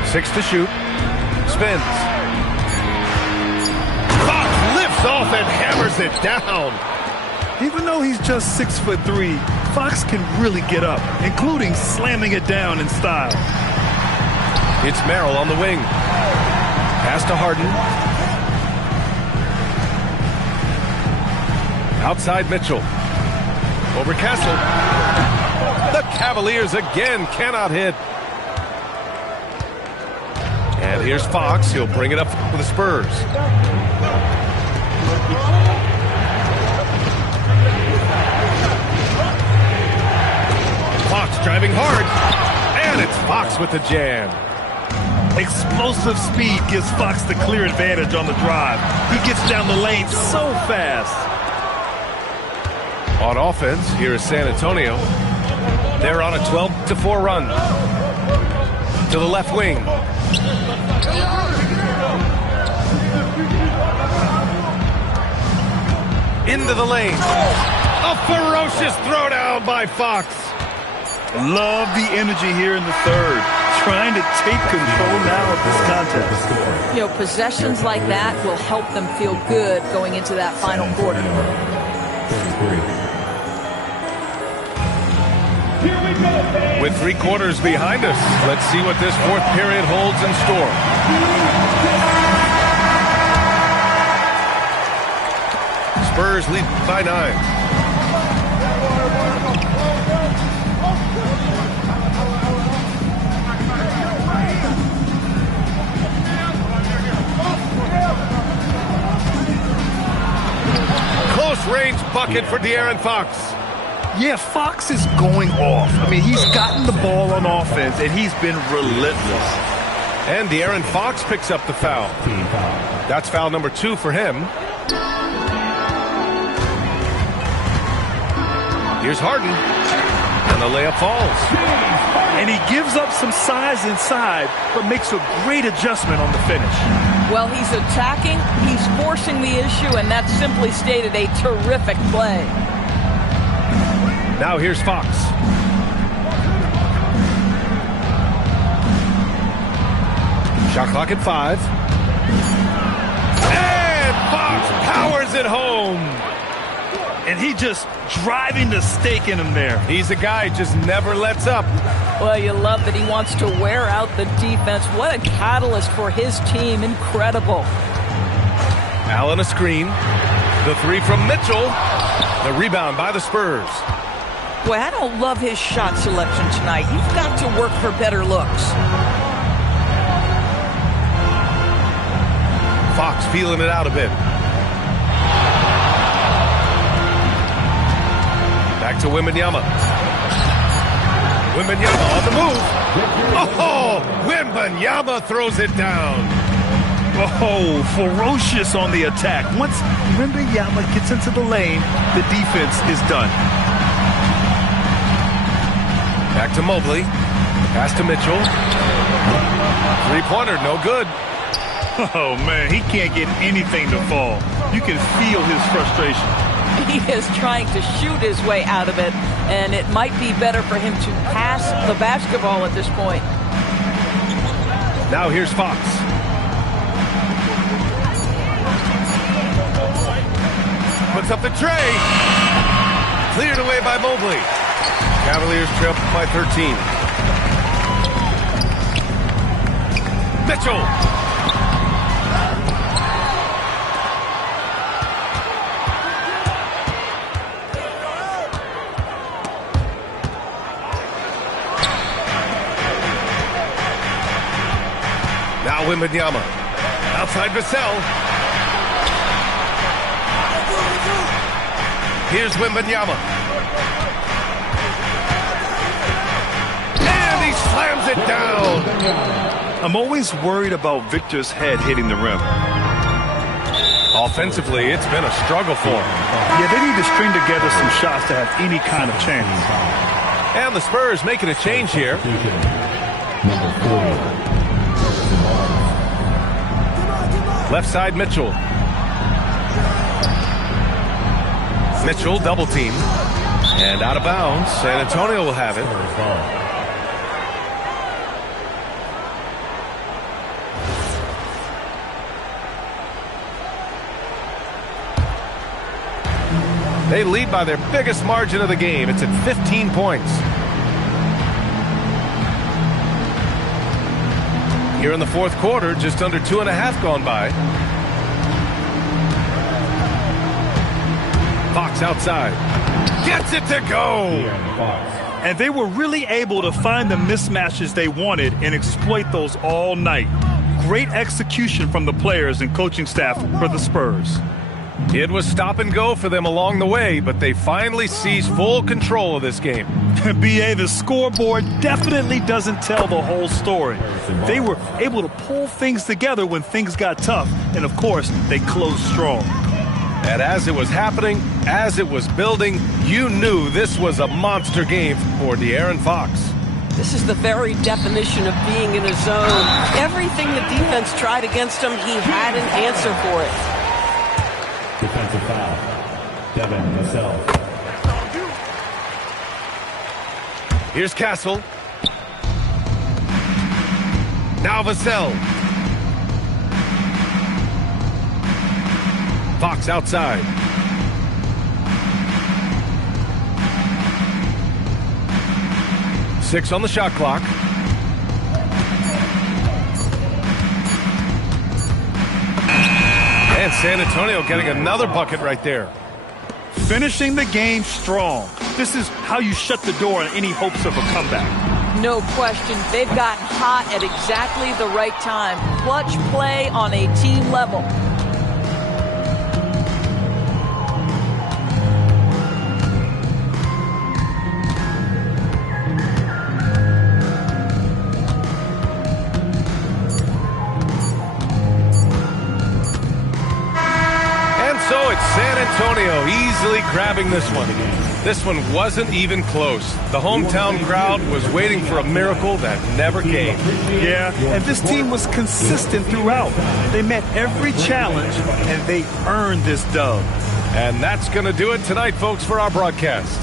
Six to shoot. Spins. Fox lifts off and hammers it down. Even though he's just 6'3", Fox can really get up, including slamming it down in style. It's Merrill on the wing. Pass to Harden. Outside Mitchell. Over Castle. The Cavaliers again cannot hit. And here's Fox. He'll bring it up for the Spurs. Fox driving hard. And it's Fox with the jam. Explosive speed gives Fox the clear advantage on the drive. He gets down the lane so fast. On offense, here is San Antonio. They're on a 12-4 run. To the left wing. Into the lane. A ferocious throwdown by Fox. Love the energy here in the third. Trying to take control now of this contest. You know, possessions like that will help them feel good going into that final quarter. With 3 quarters behind us, let's see what this fourth period holds in store. Spurs lead by 9. Close range bucket for De'Aaron Fox. Yeah, Fox is going off. I mean, he's gotten the ball on offense, and he's been relentless. And De'Aaron Fox picks up the foul. That's foul number 2 for him. Here's Harden. And the layup falls. And he gives up some size inside, but makes a great adjustment on the finish. Well, he's attacking, he's forcing the issue, and that's simply stated a terrific play. Now here's Fox. Shot clock at 5. And Fox powers it home. And he just driving the stake in him there. He's a guy who just never lets up. Well, you love that he wants to wear out the defense. What a catalyst for his team. Incredible. Allen a screen. The 3 from Mitchell. The rebound by the Spurs. Boy, I don't love his shot selection tonight. You've got to work for better looks. Fox feeling it out a bit. Back to Wembanyama. Wembanyama on the move. Oh, Wembanyama throws it down. Oh, ferocious on the attack. Once Wembanyama gets into the lane, the defense is done. Back to Mobley. Pass to Mitchell. 3-pointer, no good. Oh, man, he can't get anything to fall. You can feel his frustration. He is trying to shoot his way out of it, and it might be better for him to pass the basketball at this point. Now here's Fox. Puts up the tray. Cleared away by Mobley. Cavaliers trail by 13. Mitchell. Now Wembanyama. Outside Vassell. Here's Wembanyama. And he slams it down. I'm always worried about Victor's head hitting the rim. Offensively, it's been a struggle for him. Yeah, they need to string together some shots to have any kind of chance. And the Spurs making a change here. Left side, Mitchell. Mitchell double team. And out of bounds. San Antonio will have it. They lead by their biggest margin of the game. It's at 15 points. Here in the fourth quarter, just under 2.5 gone by. Fox outside. Gets it to go. And they were really able to find the mismatches they wanted and exploit those all night. Great execution from the players and coaching staff for the Spurs. It was stop and go for them along the way, but they finally seized full control of this game. BA, the scoreboard definitely doesn't tell the whole story. They were able to pull things together when things got tough, and of course, they closed strong. And as it was happening, as it was building, you knew this was a monster game for De'Aaron Fox. This is the very definition of being in a zone. Everything the defense tried against him, he had an answer for it. Defensive foul. Devin Vassell. Here's Castle. Now Vassell. Fox outside. Six on the shot clock. And San Antonio getting another bucket right there. Finishing the game strong. This is how you shut the door on any hopes of a comeback. No question. They've gotten hot at exactly the right time. Clutch play on a team level. San Antonio easily grabbing this one. This one wasn't even close. The hometown crowd was waiting for a miracle that never came. Yeah, and this team was consistent throughout. They met every challenge, and they earned this dub. And that's going to do it tonight, folks, for our broadcast.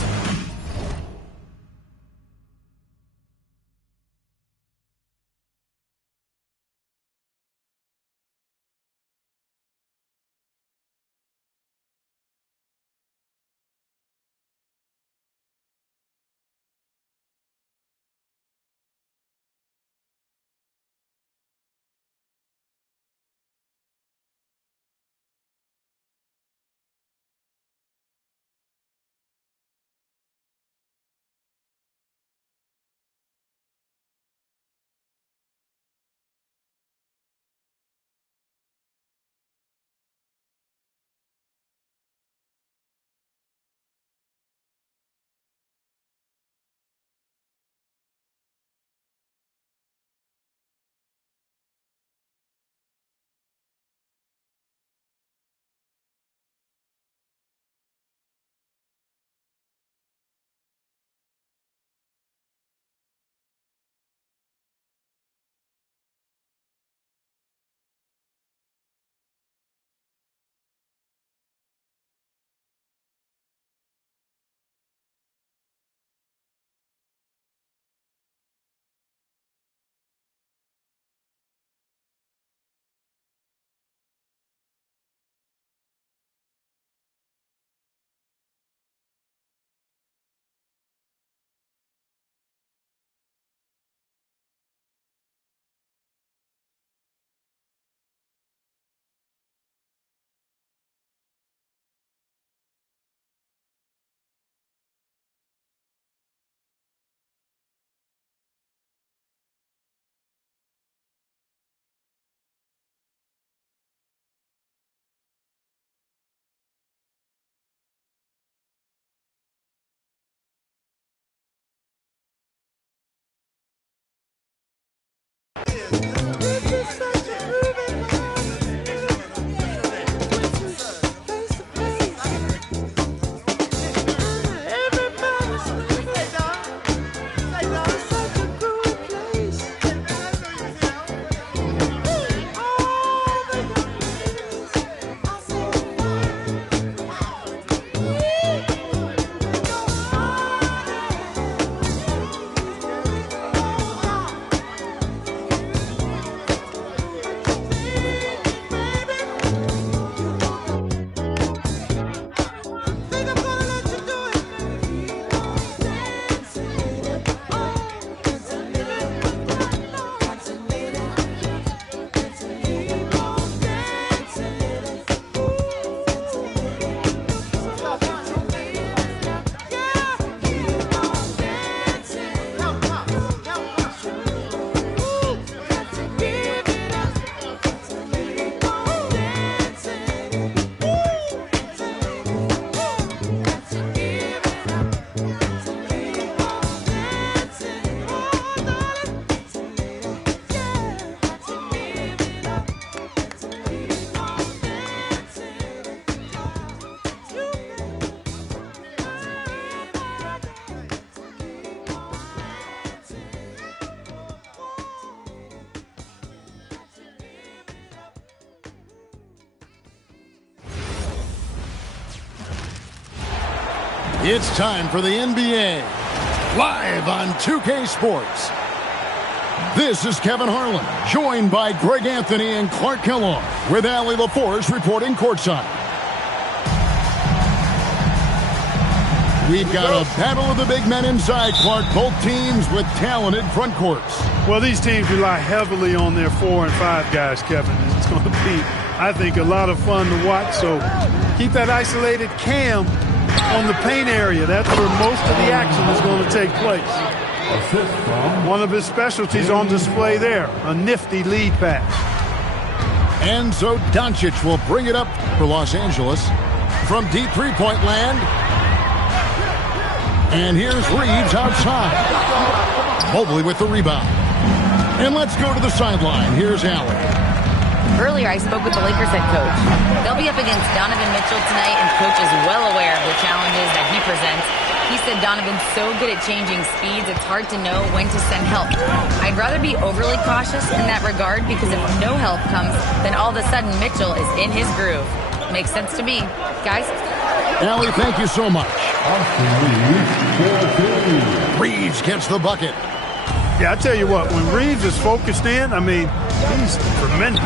It's time for the NBA, live on 2K Sports. This is Kevin Harlan, joined by Greg Anthony and Clark Kellogg, with Allie LaForce reporting courtside. We've got a battle of the big men inside, Clark. Both teams with talented front courts. Well, these teams rely heavily on their 4 and 5 guys, Kevin. It's going to be, I think, a lot of fun to watch. So keep that isolated cam on the paint area. That's where most of the action is going to take place. One of his specialties on display there, a nifty lead pass. And so Doncic will bring it up for Los Angeles from deep three-point land. And here's Reeves outside. Mobley with the rebound. And let's go to the sideline. Here's Allen. Earlier, I spoke with the Lakers head coach. They'll be up against Donovan Mitchell tonight, and coach is well aware of the challenges that he presents. He said Donovan's so good at changing speeds, it's hard to know when to send help. I'd rather be overly cautious in that regard, because if no help comes, then all of a sudden Mitchell is in his groove. Makes sense to me. Guys? Allie, thank you so much. Reeves gets the bucket. Yeah, I tell you what, when Reeves is focused in, I mean, he's tremendous.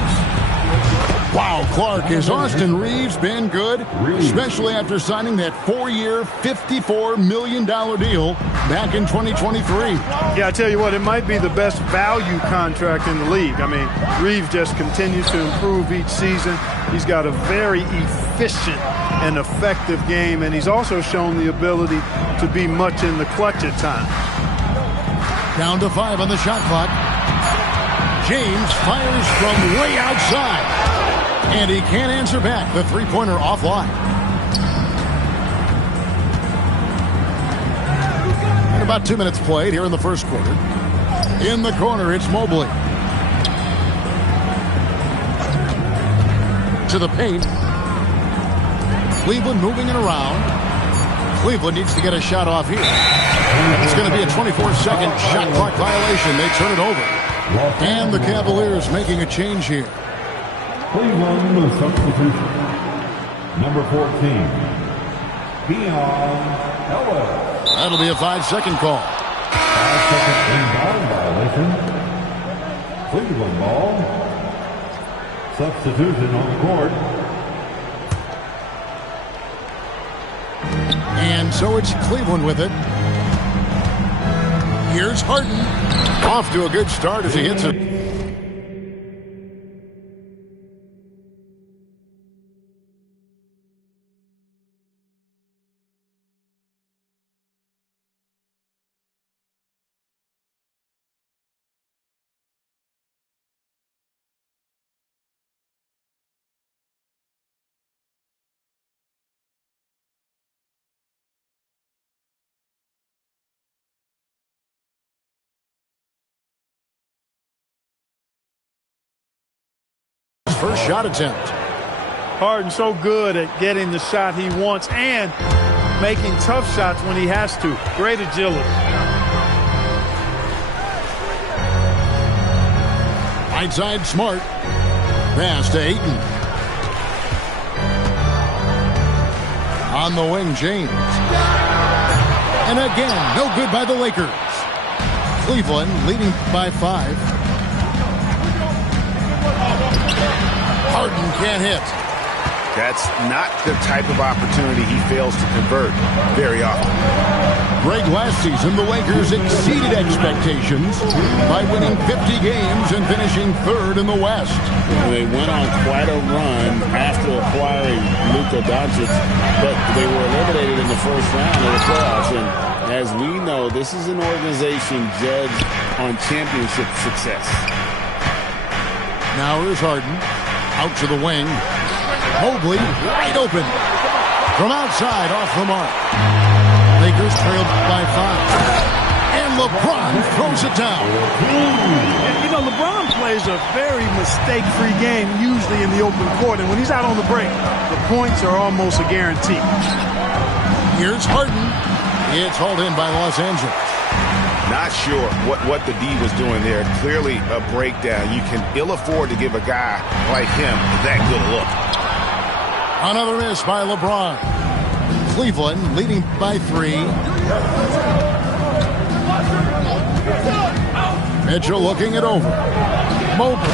Wow, Clark, has Austin Reeves been good? Especially after signing that 4-year, $54 million deal back in 2023. Yeah, I tell you what, it might be the best value contract in the league. I mean, Reeves just continues to improve each season. He's got a very efficient and effective game, and he's also shown the ability to be much in the clutch at times. Down to 5 on the shot clock. James fires from way outside. And he can't answer back. The three-pointer offline. And about 2 minutes played here in the first quarter. In the corner, it's Mobley. To the paint. Cleveland moving it around. Cleveland needs to get a shot off here. It's going to be a 24-second shot clock violation. They turn it over. And the Cavaliers making a change here. Cleveland substitution. Number 14, Dion Ellis. That'll be a 5-second call. 5-second inbound violation. Cleveland ball. Substitution on the court. And so it's Cleveland with it. Here's Harden. Off to a good start as he hits it. First shot attempt. Harden so good at getting the shot he wants and making tough shots when he has to. Great agility. Right side, Smart. Pass to Ayton. On the wing, James. And again, no good by the Lakers. Cleveland leading by 5. Harden can't hit. That's not the type of opportunity he fails to convert very often. Greg, last season, the Lakers exceeded expectations by winning 50 games and finishing 3rd in the West. They went on quite a run after acquiring Luka Doncic, but they were eliminated in the first round of the playoffs. And as we know, this is an organization judged on championship success. Now here's Harden. Out to the wing. Mobley wide open. From outside, off the mark. Lakers trailed by 5. And LeBron throws it down. You know, LeBron plays a very mistake-free game, usually in the open court. And when he's out on the break, the points are almost a guarantee. Here's Harden. It's hauled in by Los Angeles. Not sure what the D was doing there. Clearly a breakdown. You can ill afford to give a guy like him that good look. Another miss by LeBron. Cleveland leading by 3. Mitchell looking it over. Mobley.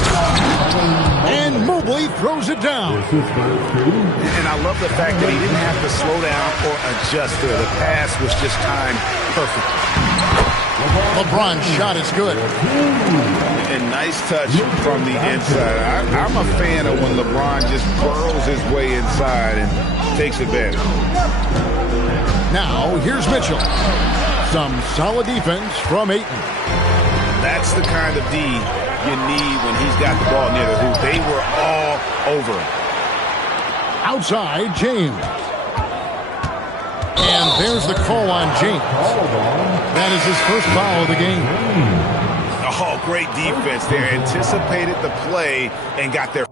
And Mobley throws it down. And I love the fact that he didn't have to slow down or adjust there. The pass was just timed perfectly. LeBron's shot is good. And nice touch from the inside. I'm a fan of when LeBron just burrows his way inside and takes advantage. Now, here's Mitchell. Some solid defense from Ayton. That's the kind of D you need when he's got the ball near the hoop. They were all over him. Outside, James. And there's the call on James. That is his first foul of the game. Oh, great defense there. Anticipated the play and got there.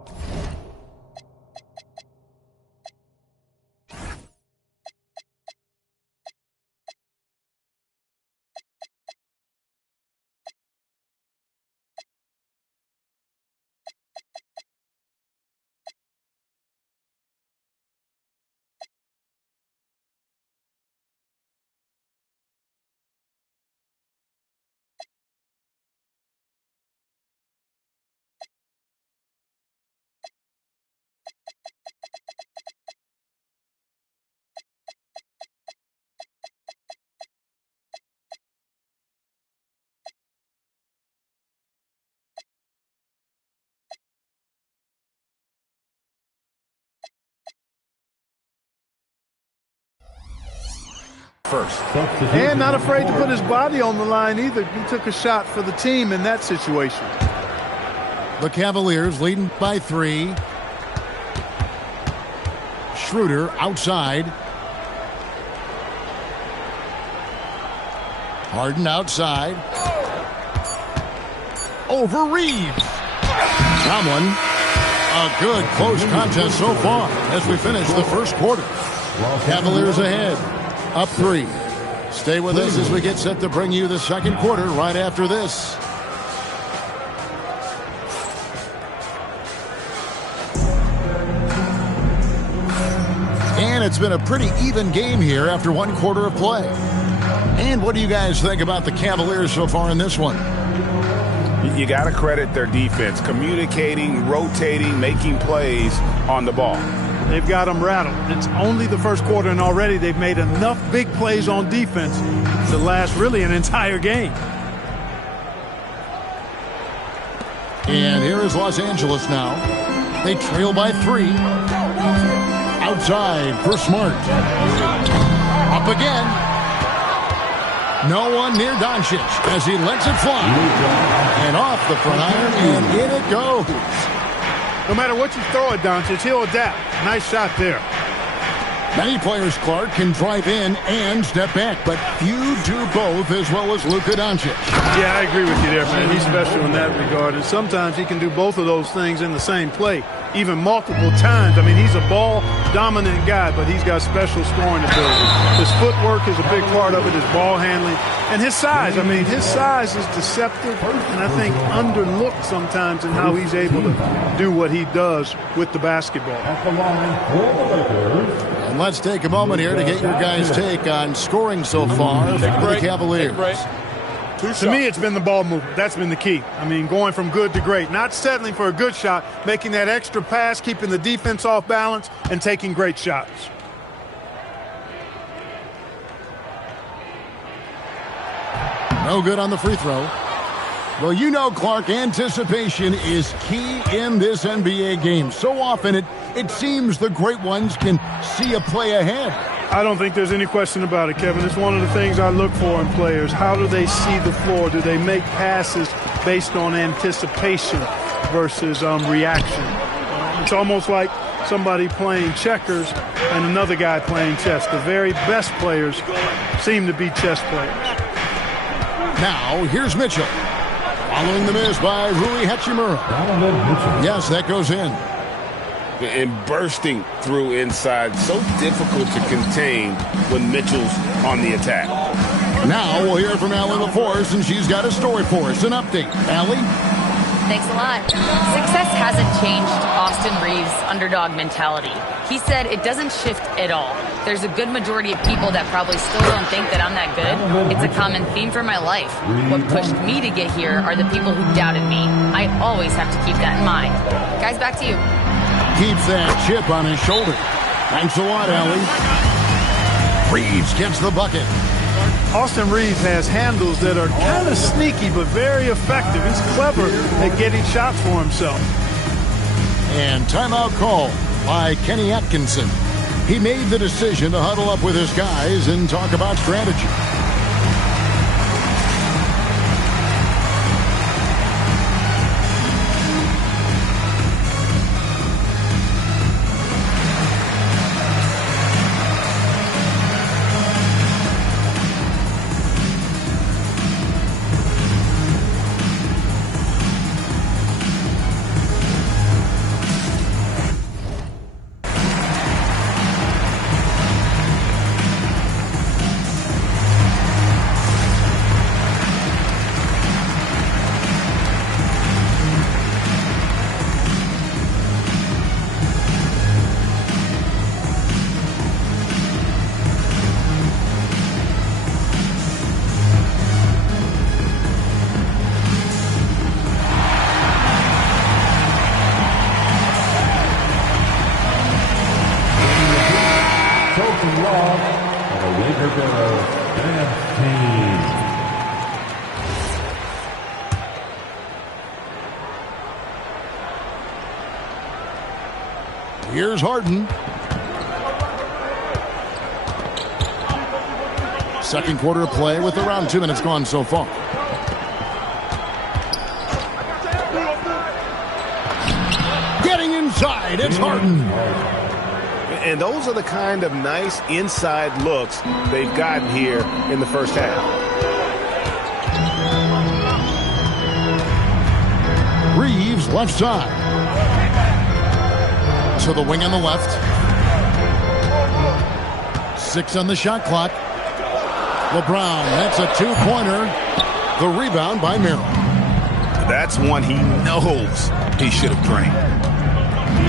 First. And not afraid to put his body on the line either. He took a shot for the team in that situation. The Cavaliers leading by 3. Schroeder outside. Harden outside. Over Reeves. Tomlin. A good close contest so far as we finish the first quarter. Cavaliers ahead. Up 3. Stay with us as we get set to bring you the second quarter right after this. And it's been a pretty even game here after one quarter of play. And what do you guys think about the Cavaliers so far in this one? You got to credit their defense, communicating, rotating, making plays on the ball. They've got them rattled. It's only the first quarter, and already they've made enough big plays on defense to last really an entire game. And here is Los Angeles now. They trail by 3. Outside for Smart. Up again. No one near Doncic as he lets it fly. And off the front iron, and in it goes. No matter what you throw at Doncic, he'll adapt. Nice shot there. Many players, Clark, can drive in and step back, but few do both as well as Luka Doncic. Yeah, I agree with you there, man. He's special in that regard, and sometimes he can do both of those things in the same play, even multiple times. I mean, he's a ball-dominant guy, but he's got special scoring ability. His footwork is a big part of it, his ball handling, and his size. I mean, his size is deceptive, and I think underlooked sometimes in how he's able to do what he does with the basketball. And let's take a moment here to get your guys' take on scoring so far for the Cavaliers. To me, it's been the ball movement. That's been the key. I mean, going from good to great. Not settling for a good shot, making that extra pass, keeping the defense off balance, and taking great shots. No good on the free throw. Well, you know, Clark, anticipation is key in this NBA game. So often it seems the great ones can see a play ahead. I don't think there's any question about it, Kevin. It's one of the things I look for in players. How do they see the floor? Do they make passes based on anticipation versus reaction? It's almost like somebody playing checkers and another guy playing chess. The very best players seem to be chess players. Now, here's Mitchell. Following the miss by Rui Hachimura. Yes, that goes in. And bursting through inside. So difficult to contain when Mitchell's on the attack. Now we'll hear from Allie LaForce, and she's got a story for us. An update. Allie? Thanks a lot. Success hasn't changed Austin Reeves' underdog mentality. He said it doesn't shift at all. there's a good majority of people that probably still don't think that I'm that good. It's a common theme for my life. What pushed me to get here are the people who doubted me. I always have to keep that in mind. Guys, back to you. Keeps that chip on his shoulder. Thanks a lot, Allie. Reeves gets the bucket. Austin Reeves has handles that are kind of sneaky but very effective. He's clever at getting shots for himself. And timeout call by Kenny Atkinson. He made the decision to huddle up with his guys and talk about strategy. Here's Harden. Second quarter of play with around 2 minutes gone so far. Getting inside, it's Harden. And those are the kind of nice inside looks they've gotten here in the first half. Reeves left side. To the wing on the left. 6 on the shot clock. LeBron, that's a 2-pointer. The rebound by Merrill. That's one he knows he should have drained.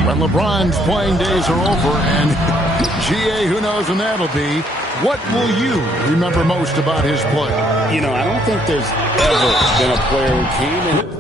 When LeBron's playing days are over, and GA, who knows when that'll be, what will you remember most about his play? You know, I don't think there's ever been a player who came in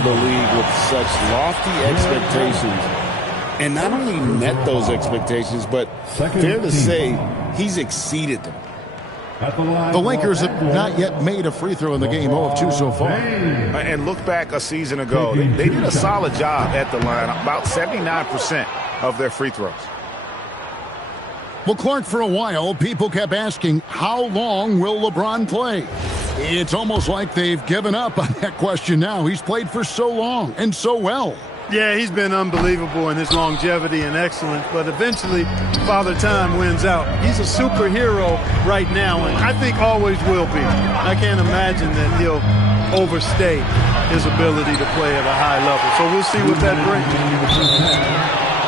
entered the league with such lofty expectations and not only met those expectations, but fair to say, he's exceeded them. The Lakers have not yet made a free throw in the game, 0 of 2 so far. And look back a season ago, they did a solid job at the line, about 79% of their free throws. Well, Clark, for a while, people kept asking, how long will LeBron play? It's almost like they've given up on that question now. He's played for so long and so well. Yeah, he's been unbelievable in his longevity and excellence, but eventually Father Time wins out. He's a superhero right now, and I think always will be. I can't imagine that he'll overstay his ability to play at a high level. So we'll see what that brings.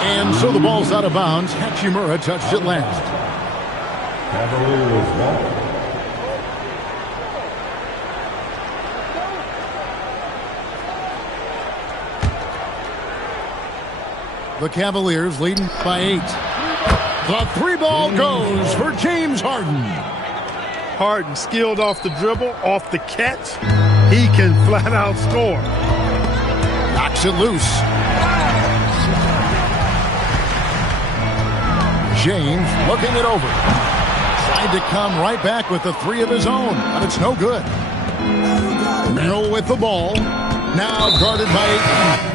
And so the ball's out of bounds. Hachimura touched it last. Cavaliers ball. The Cavaliers leading by 8. The 3-ball goes for James Harden. Harden skilled off the dribble, off the catch. He can flat out score. Knocks it loose. James looking it over. Tried to come right back with the 3 of his own, but it's no good. Merrill with the ball. Now guarded by Ayton.